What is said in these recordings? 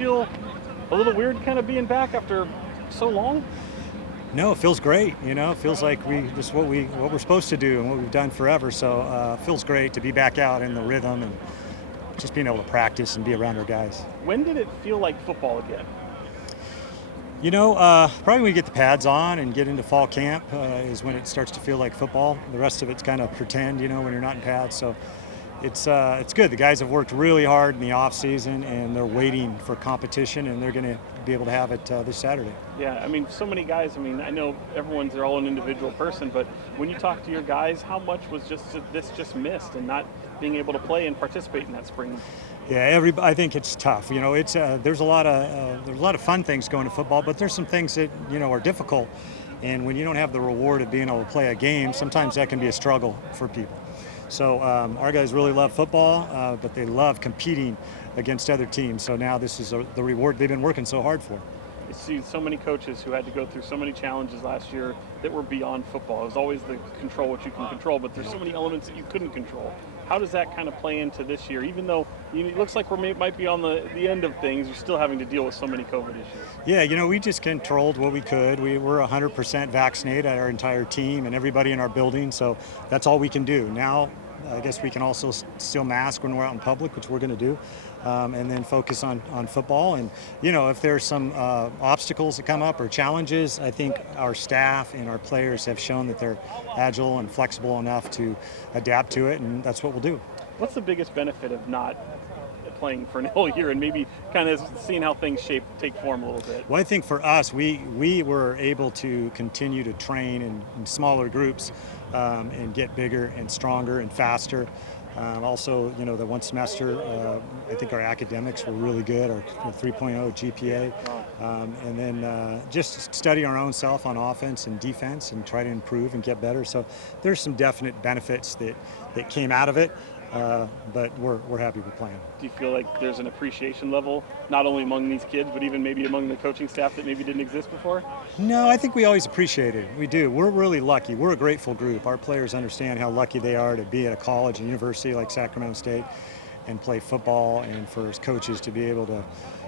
feel a little weird kind of being back after so long? No, it feels great. It feels like this is what we're supposed to do and what we've done forever. So it feels great to be back out in the rhythm and just being able to practice and be around our guys. When did it feel like football again? Probably when we get the pads on and get into fall camp is when it starts to feel like football. The rest of it's kind of pretend, when you're not in pads. So it's good. The guys have worked really hard in the off season, and they're waiting for competition, and they're going to be able to have it this Saturday. Yeah, so many guys. I know they're all an individual person, but when you talk to your guys, how much was just missed and not being able to play and participate in that spring? Yeah, I think it's tough. There's a lot of fun things going to football, but there's some things that are difficult. And when you don't have the reward of being able to play a game, sometimes that can be a struggle for people. So our guys really love football, but they love competing against other teams. So now this is the reward they've been working so hard for. You see so many coaches who had to go through so many challenges last year that were beyond football. It was always the control what you can control, but there's so many elements that you couldn't control. How does that kind of play into this year? Even though it looks like might be on the end of things, you're still having to deal with so many COVID issues. Yeah, we just controlled what we could. We're 100% vaccinated, our entire team and everybody in our building, so that's all we can do. Now, I guess we can also still mask when we're out in public, which we're going to do, and then focus on football. And, if there's some obstacles that come up or challenges, I think our staff and our players have shown that they're agile and flexible enough to adapt to it, and that's what we'll do. What's the biggest benefit of not playing for an whole year and maybe kind of seeing how things take form a little bit? Well, I think for us, we were able to continue to train in smaller groups and get bigger and stronger and faster. Also, the one semester, I think our academics were really good, our 3.0 GPA. And then just study our own self on offense and defense and try to improve and get better. So there's some definite benefits that came out of it. But we're happy with playing. Do you feel like there's an appreciation level, not only among these kids, but even maybe among the coaching staff that maybe didn't exist before? No, I think we always appreciate it. We do. We're really lucky. We're a grateful group. Our players understand how lucky they are to be at a college and university like Sacramento State and play football, and for as coaches to be able to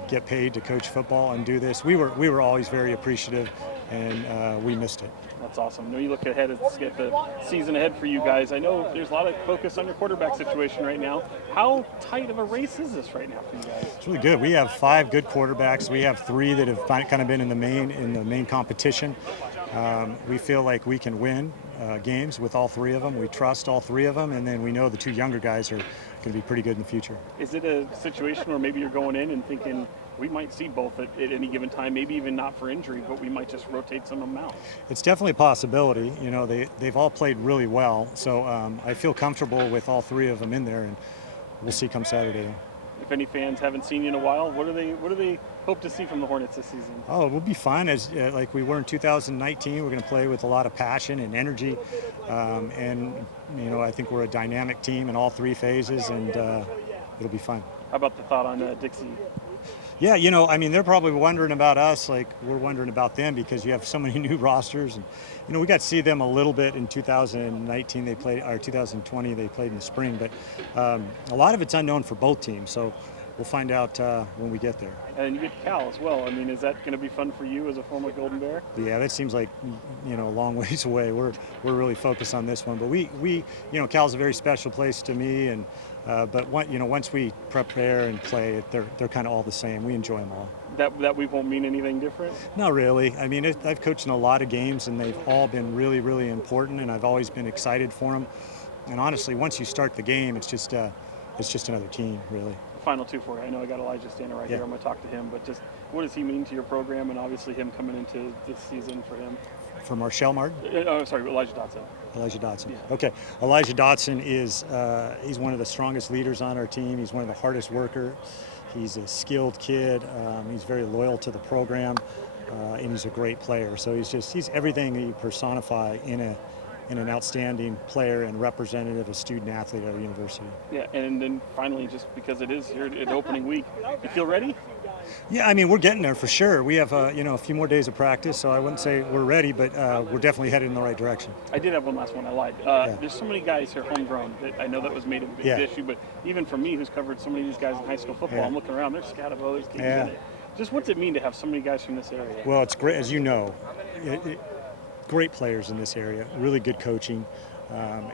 get paid to coach football and do this. We were always very appreciative, and we missed it. That's awesome. Now you look ahead at the season ahead for you guys. I know there's a lot of focus on your quarterback situation right now. How tight of a race is this right now for you guys? It's really good. We have 5 good quarterbacks. We have 3 that have kind of been in the main competition. We feel like we can win games with all 3 of them. We trust all 3 of them, and then we know the 2 younger guys are going to be pretty good in the future. Is it a situation where maybe you're going in and thinking we might see both at any given time, maybe even not for injury, but we might just rotate some of them out? It's definitely a possibility. They've all played really well, so I feel comfortable with all 3 of them in there, and we'll see come Saturday. If any fans haven't seen you in a while, what do they hope to see from the Hornets this season? Oh, we'll be fine like we were in 2019. We're going to play with a lot of passion and energy, and I think we're a dynamic team in all 3 phases, and it'll be fun. How about the thought on Dixie? Yeah, they're probably wondering about us like we're wondering about them, because you have so many new rosters. And, we got to see them a little bit in 2019. They played, or 2020, they played in the spring. But a lot of it's unknown for both teams. So we'll find out when we get there. And you get Cal as well. Is that going to be fun for you as a former Golden Bear? Yeah, that seems like, a long ways away. We're really focused on this one. But we Cal's a very special place to me. And but once we prepare and play, they're kind of all the same. We enjoy them all. That we won't mean anything different? Not really. I've coached in a lot of games, and they've all been really, really important, and I've always been excited for them. And honestly, once you start the game, it's just another team, really. Final 2 for you. I know I got Elijah standing right here. I'm going to talk to him, but just what does he mean to your program, and obviously him coming into this season for him? For Marshall Martin? Sorry, Elijah Dotson. Elijah Dotson. Yeah. Okay. Elijah Dotson is he's one of the strongest leaders on our team. He's one of the hardest workers. He's a skilled kid. He's very loyal to the program, and he's a great player. So he's everything that you personify in an outstanding player and representative, a student athlete at our university. Yeah, and then finally, just because it is here at opening week, you feel ready? Yeah, I mean, we're getting there for sure. We have a few more days of practice, so I wouldn't say we're ready, but we're definitely headed in the right direction. I did have one last one. I lied. Yeah. There's so many guys here homegrown that I know that was made a big Yeah. issue, but even for me, who's covered so many of these guys in high school football, Yeah. I'm looking around. There's Scatabo, there's teams Yeah. in it. Just what's it mean to have so many guys from this area? Well, it's great, as you know, great players in this area, really good coaching.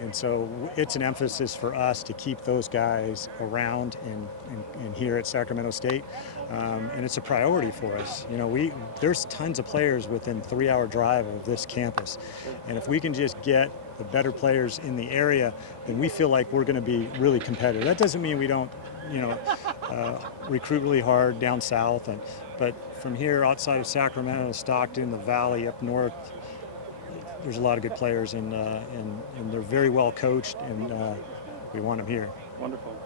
And so it's an emphasis for us to keep those guys around and here at Sacramento State. And it's a priority for us. There's tons of players within 3-hour drive of this campus. And if we can just get the better players in the area, then we feel like we're going to be really competitive. That doesn't mean we don't, recruit really hard down south. But from here outside of Sacramento, Stockton, the Valley, up north, there's a lot of good players, and they're very well coached, and we want them here. Wonderful.